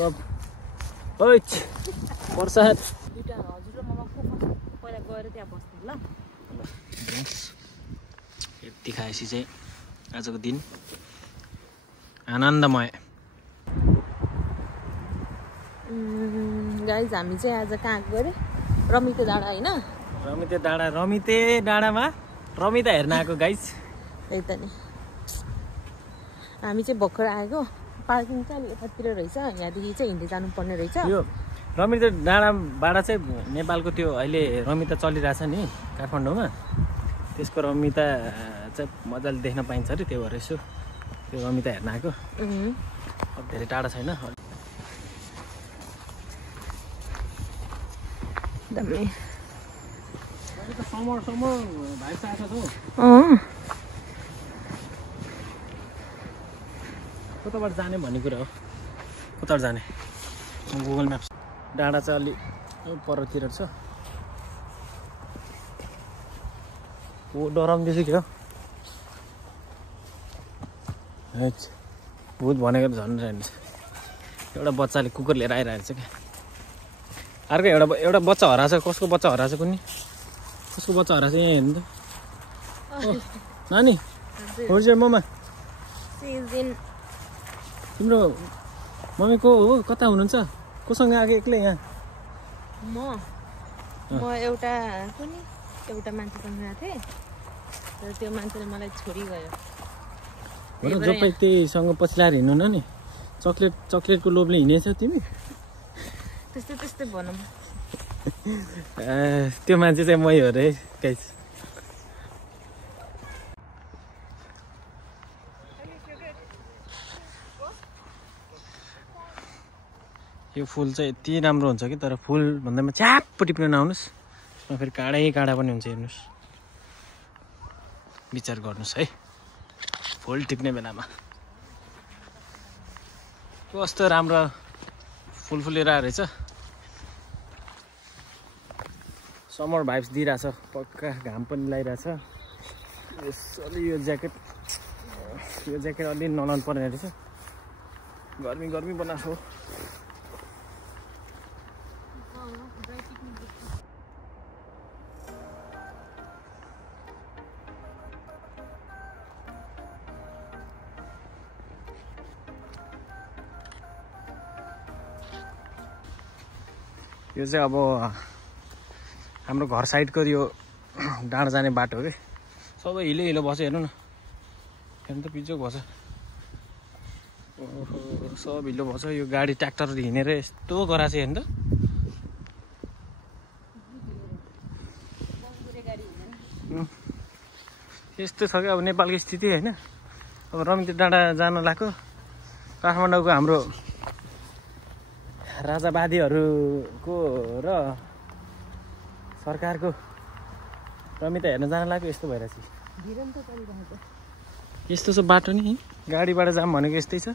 सब ओइ प्रसाद दुईटा हजुर र ममा पहिला गएर त्यहाँ बस्नु ल यति खाएपछि चाहिँ आजको दिन आनन्दमय गाइज हामी चाहिँ आज कहाँ गयो अरे रमिते डाँडा होइन रमिते डाँडामा रमिता हेर्न आएको गाइज त्यही त नि हामी चाहिँ भर्खर आएको पार्किङ चाहिँ यतातिर रहेछ यहाँदेखि चाहिँ हिँड्दै जानुपर्ने रहेछ यो रमिता डाँडाबाट चाहिँ नेपालको त्यो अहिले रमिता चलिरहेछ नि काठमाडौँमा त्यसको रमिता चाहिँ मजाले देख्न पाइन्छ अरे त्यो भएर यसो त्यो रमिता हेर्न आएको अब धेरै टाढा छैन कताबाट जाने भन्ने कुरा हो कताबाट जाने गुगल म्याप्स डाँडा चाहिँ अलि परतिर छ ओ डराउँदैछ क्या भूत भनेको झन् रहेछ एउटा बच्चाले कुकुर लिएर आइरहेको छ क्या अर्को एउटा बच्चा हराएको छ कसको बच्चा हराएको छ कुनै कसको बच्चा हराएको छ यहाँ हेर्नु त नानी होर्स योर मम्मा तिम्रो मम्मी को हो कता हुनुहुन्छ कोसँग आएको एक्लै यहाँ म एउटा कुनै एउटा मान्छेसँग गएको थिएँ र त्यो मान्छेले मलाई छोडी गयो जो पाइ त्यहीसँग पछि लाएर हिँड्नु न नि चक्लेटको लोभले हिँडेछौ तिमी त्यस्तै भनौँ त्यो मान्छे चाहिँ मै हो रे गाइस यो फुल चाहिँ यति राम्रो हुन्छ कि तर फुल भन्दामा च्याप्प टिप्न नआउनुहोस् त्यसमा फेरि काँडा पनि हुन्छ हेर्नुहोस् विचार गर्नुहोस् है फुल टिप्ने बेलामा कस्तो राम्रो फुल फुलेर रहेछ समर भाइब्स दिइरहेछ पक्का घाम पनि लगाइरहेछ अलि यो ज्याकेट अलि नलाउनु पर्ने रहेछ गर्मी बनाएको यो चाहिँ अब हाम्रो घर साइडको यो डाँडा जाने बाटो हो कि सबै हिलो बस्यो हेर्नु न हेर्नु त पिचो बस्छ सब हिलो बस्छ यो गाडी ट्र्याक्टरहरू हिँडेर यस्तो गराएको छ हेर्नु त यस्तो छ क्या अब नेपालको स्थिति होइन अब रमिते डाँडा जान लाग्यो काठमाडौँको हाम्रो राजावादीहरूको र सरकारको रमिता हेर्न जान लाग्यो यस्तो भइरहेछ यस्तो छ बाटो नि गाडीबाट जाम भनेको यस्तै छ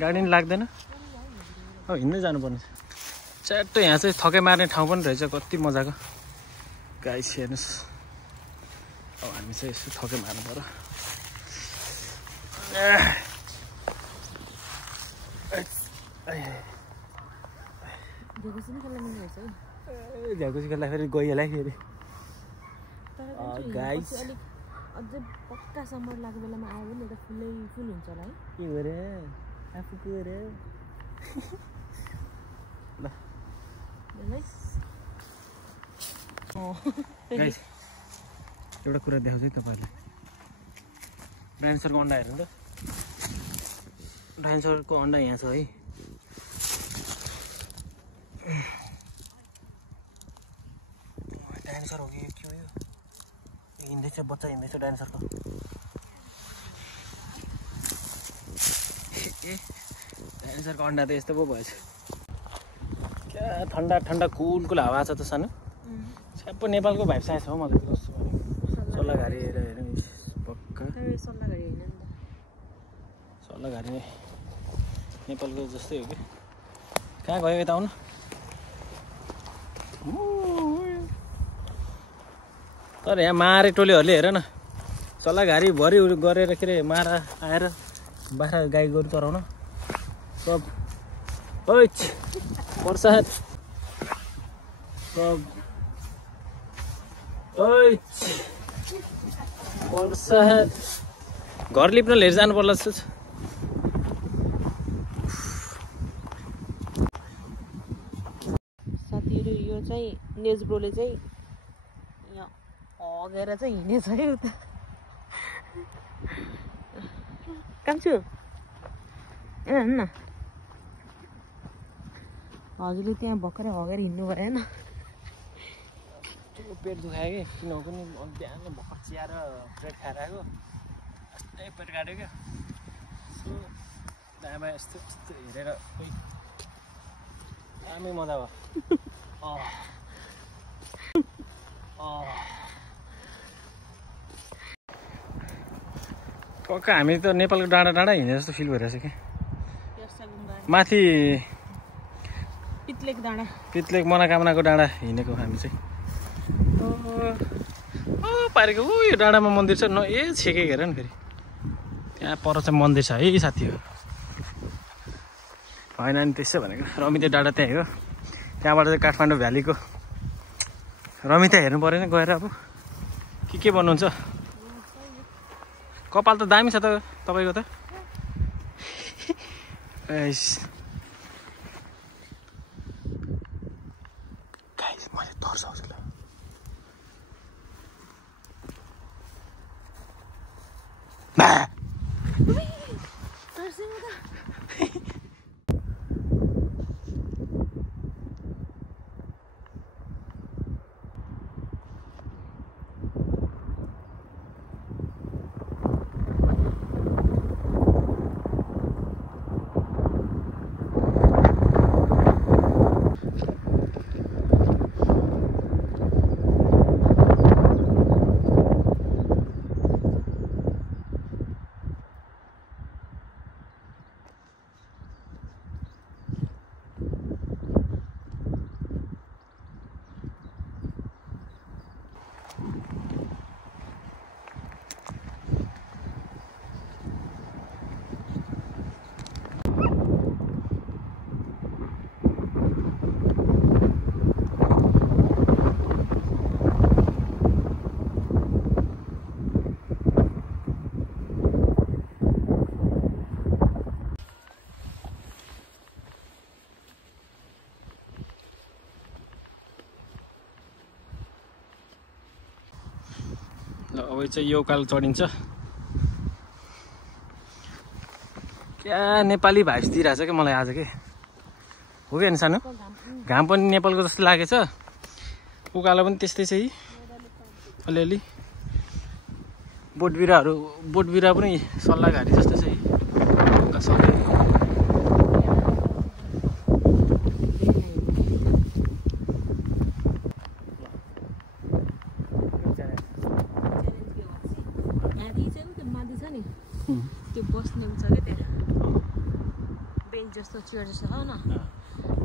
गाडी नि लाग्दैन अब हिँड्दै जानुपर्ने छ च्याट्टो यहाँ चाहिँ थकै मार्ने ठाउँ पनि रहेछ कति मजाको गाइस हेर्नुहोस् अब हामी चाहिँ यसो थकै मार्नु पर्यो झ्याउकुसी खेल्दा फेरि गइहाल्यो फेरि गाइस अझै पक्का समर लागेको बेलामा आयो भने एउटा फुल हुन्छ होला है के हो रे आफू के हो रे ल गाइस एउटा कुरा देखाउँछु है तपाईँहरूलाई डाइनोसरको अन्डा हेर्नु त डाइनोसरको अन्डा यहाँ छ है डाइनोसर हो कि के हो यो हिँड्दैछ बच्चा हिँड्दैछ डाइनोसरको डाइनोसरको अन्डा त यस्तो पो भएछ क्या ठन्डा कुल हावा छ त सानो सबै नेपालको भाइब आएछ हौ मलाई कस्तो सल्लाहघारी हेर्नु पक्का सल्लाहघारी होइन नि त सल्लाहघारी नेपालको जस्तै हो कि कहाँ गयो यता आउनु तर यहाँ मारे टोलीहरूले हेर न सल्लाहघारी भरि गरेर के अरे मारा आएर बाख्रा गाई गोरु चराउन सब ओइ प्रसाद ओइ प्रसाद घर लिप्न लिएर जानु पर्ला जस्तो छ। साथीहरू यो चाहिँ नेजब्रोले चाहिँ यहाँ हगेर चाहिँ हिँडेछ है उता। कान्छु हेर्न हजुरले त्यहाँ भर्खरै हगेर हिँड्नु भएन। पेट दुखायो कि किनभने पनि बिहान भर्खर चिया र ब्रेड खाएर आएको यस्तै पेट काट्यो क्या। सो दामा यस्तो यस्तो हेरेर दामी मजा भयो। पक्का हामी त नेपालको डाँडा डाँडा हिँडे जस्तो फिल भइरहेछ कि। माथि पित्लेक मनोकामनाको डाँडा हिँडेको हामी चाहिँ। पारेको यो डाँडामा मन्दिर छ न ए छेके हेर नि फेरि त्यहाँ पर चाहिँ मन्दिर छ है साथीहरू। होइन नि त्यसो भनेको रमिता डाँडा त्यहीँ हो। त्यहाँबाट चाहिँ काठमाडौँ भ्यालीको रमिता हेर्नु पऱ्यो नि गएर अब के भन्नुहुन्छ। कपाल त दामी छ त तपाईँको त। मैले तर्छ उसलाई अब चाहिँ यो उकालो चढिन्छ। क्या नेपाली भाइस दिइरहेछ क्या मलाई आज के हो कि सानो। घाम पनि नेपालको जस्तो लागेछ उकालो पनि त्यस्तै छ है अलिअलि। बोट बिरुवा पनि सल्लाह घारी जस्तो छ है। त्यो बस्ने छ क्या त्यहाँ बेन्च जस्तो चेयर जस्तो हो न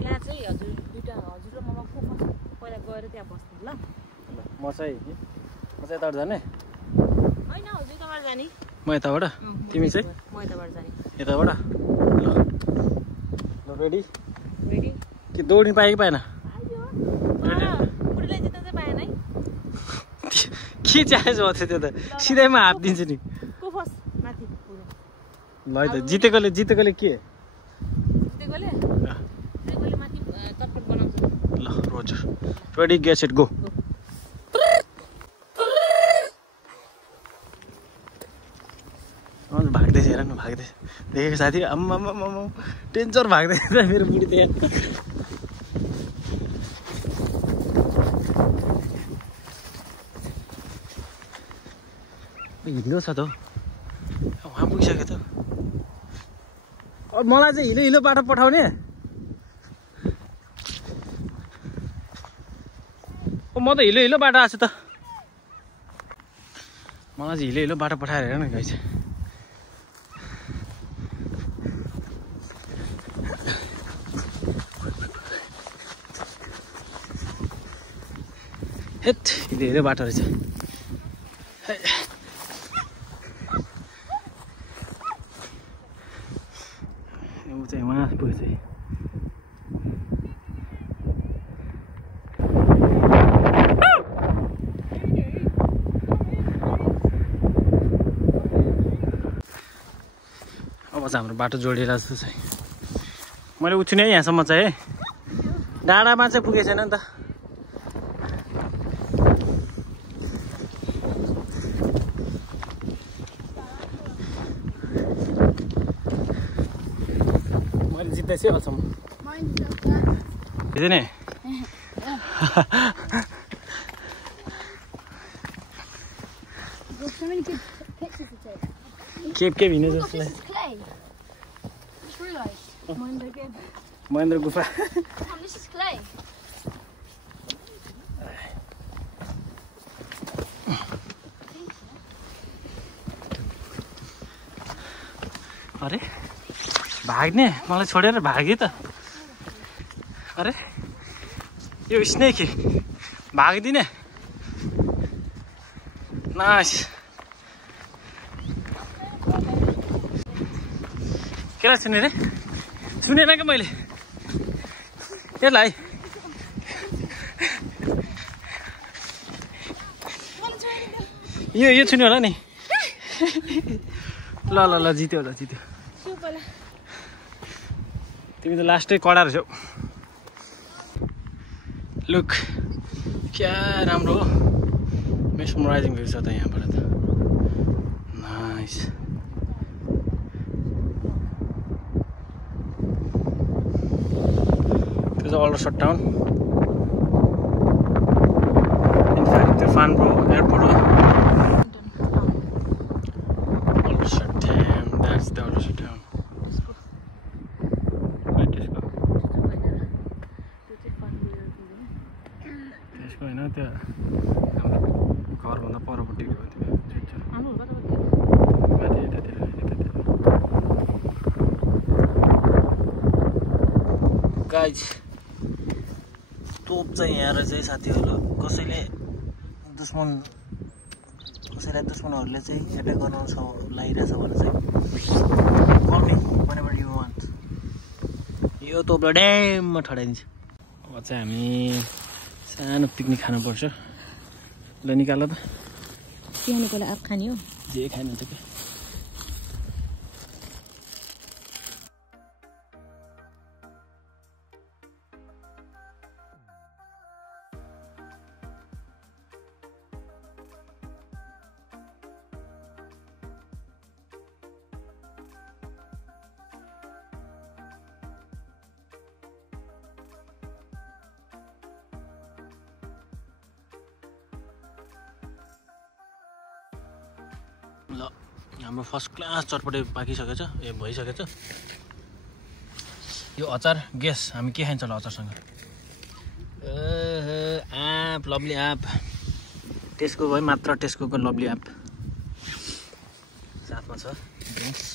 त्यहाँ चाहिँ हजुर दुइटा हजुर र ममा को पहिला गएर त्यहाँ बस्नु ल। म चाहिँ यताबाट जाने होइन हजुर यताबाट जाने म यताबाट तिमी चाहिँ म यताबाट जाने यताबाट ल रेडी के दौडिनु पायो कि पाएन के च्यालेन्ज भयो त्यो त सिधैमा हात दिन्छु नि ल है त जितेकोले के ल Roger ready get set go. भाग्दैछ हेर न भाग्दैछ देखेको साथी आम्मा टेन्सर भाग्दैछ मेरो बुढी त्यहाँ। हिलो छ त उहाँ पुगिसक्यो त। मलाई चाहिँ हिलो बाटो पठाउने म त हिलो बाटो आएको छु त। मलाई चाहिँ हिलो बाटो पठाएर हेर न गाई चाहिँ हेट हिलो बाटो रहेछ। ऊ चाहिँ उहाँ पुगेछ। आज हाम्रो बाटो जोडिएर जस्तो छ। मैले उठ्छु नि है यहाँसम्म चाहिँ है, डाँडामा चाहिँ पुगेको छैन नि त। मैले जित्दैछु अचम्म नि के हिँड्यो जसलाई महेन्द्र गुफा। अरे भाग्ने मलाई छोडेर भाग्यो त। अरे यो स्नेक भागिदिने नाइस। के सुने रे सुनेन क्या मैले यसलाई। यो छुन्यो होला नि। ल ल ल जित्यो ल जित्यो। तिमी त लास्टै कडा रहेछौ। लुक क्या राम्रो हो, मेस्मराइजिङ भ्यू छ त यहाँबाट त। नाइस। त्यो चाहिँ अल्डरसट टाउन। इनफ्याक्ट त्यो फानब्रो एयरपोर्ट हो। अल्डरसट टाउन, द्याट्स द अल्डरसट टाउन। त्यसको होइन त्यो हाम्रो घरभन्दा परपट्टिको हो त्यो। गाइज तोप चाहिँ यहाँ रहेछ है साथीहरू। कसैलाई दुश्मनहरूले चाहिँ एट्याक गर्न लागिरहेछ भने चाहिँ call me whenever you want। यो तोपलाई ड्याममा ठडाइदिन्छ। अब चाहिँ हामी सानो पिकनिक खानुपर्छ। ल निकाल त। तिहानीकोलाई अब खाने हो जे खानुहुन्छ क्या। ल हाम्रो फर्स्ट क्लास चटपटे पाकिसकेछ भइसकेछ। यो अचार गेस हामी के खान्छ होला अचारसँग? आँप, लभली आँप। टेस्को है मात्र, टेस्को लभली आँप साथमा छ। ड्रिङ्क्स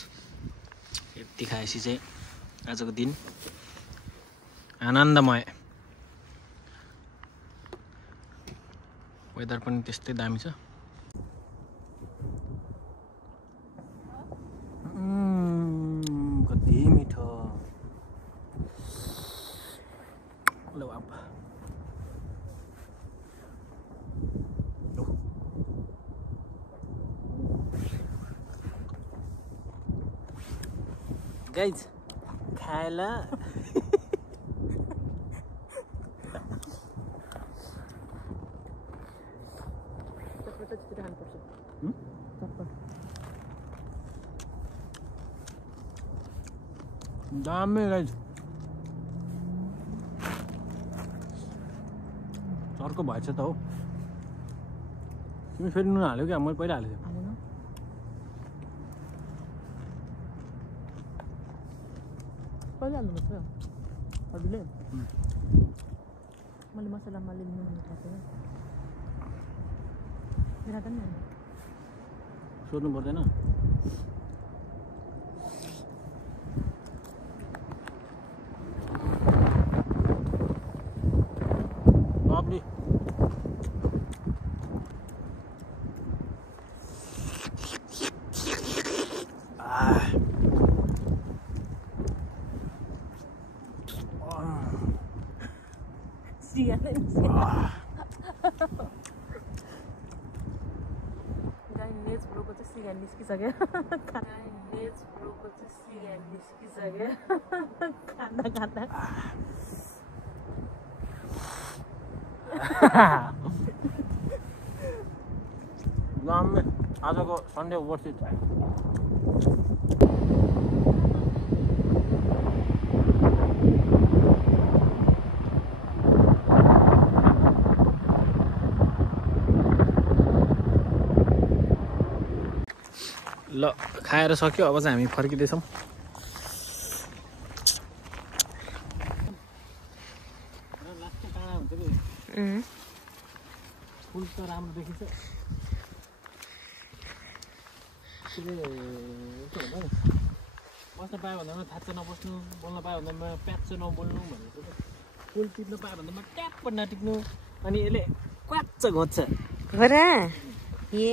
यति खाएपछि चाहिँ आजको दिन आनन्दमय। वेदर पनि त्यस्तै दामी छ। कति मिठो। ल अब गाइज खाएला। दामी गाइज। अर्को भएछ त हौ। तिमी फेरि नुन हाल्यो क्या? मैले पहिला हालेको थिएँ। पहिला हाल्नुपर्छ हजुरले। मैले मसलामा नुन खाएको सोध्नु पर्दैन। lovely। निस्किसक्यो। भेज ब्रोको चाहिँ सिगारेट निस्किसक्यो खाँदा खाँदा आजको सन्डे वर्थ इट ल खाएर सक्यो अब चाहिँ हामी फर्किँदैछौँ लास्टको टाढा हुन्छ कि फुल त राम्रो देखिन्छ बस्न पायो भन्दामा थाच्च नबस्नु बोल्न पायो भन्दामा प्याच्च नबोल्नु भनेको फुल टिप्न पायो भन्दामा ट्याप्प नटिक्नु अनि यसले क्वाच्च घोच्छ हो र ए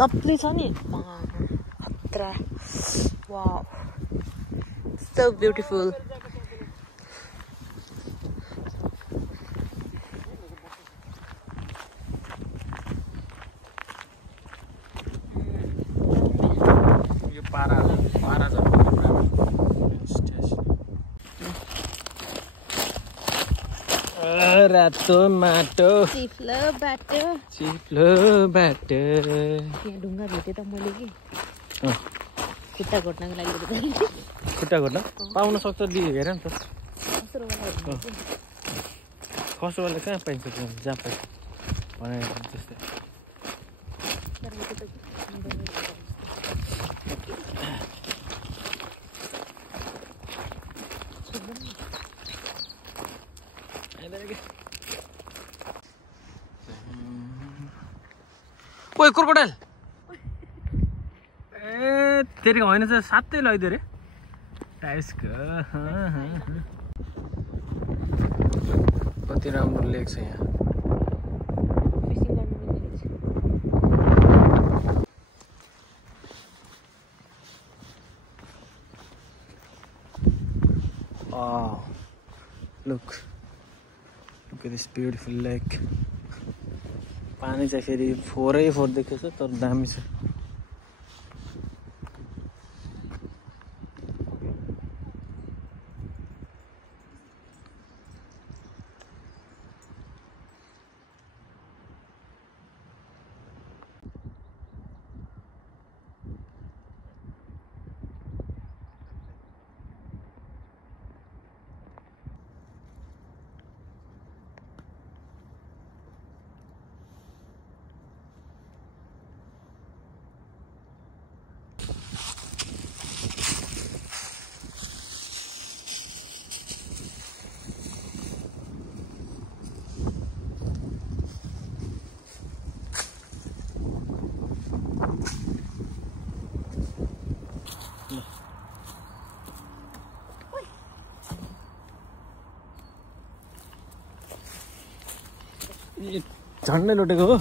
लभली छ नि खतरा वाउ सो ब्युटिफुल यो पारा रातो माटो चिप्लो बाटो यहाँ ढुङ्गा भेटेँ त मैले कि खुट्टा घोट्नको लागि खुट्टा घोट्न पाउन सक्छ हेर नि त खसोवाला कहाँ पाइन्छ जहाँ पाइन्छ भनेर त्यस्तै ओइ क्रोकोडाइल ए तेरिको होइन चाहिँ सातै लैदियो रे टाइसको कति राम्रो लेक छ यहाँ look at this beautiful lake पानी चाहिँ फेरि 4 देखेछ तर दामी छ झन्डै लुटेको हो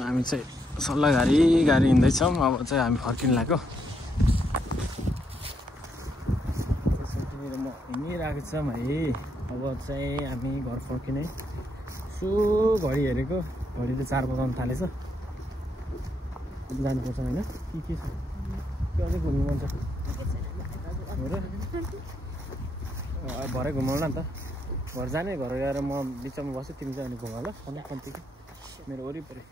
हामी चाहिँ सल्लाह गाडी हिँड्दैछौँ अब चाहिँ हामी फर्किन लाग्यो म हिँडिरहेको छौँ है अब चाहिँ हामी घर फर्किने सो घडी हेरेको घडीले 4 बजाउन थालेछ जानुपर्छ होइन के छ त्यो अझै घुम्नु मन छ हो र भरे घुमाउला नि त घर जाने घर गएर म बिचमा बस्छु तिमी चाहिँ अनि घुमाउ ल कम्ती मेरो वरिपरि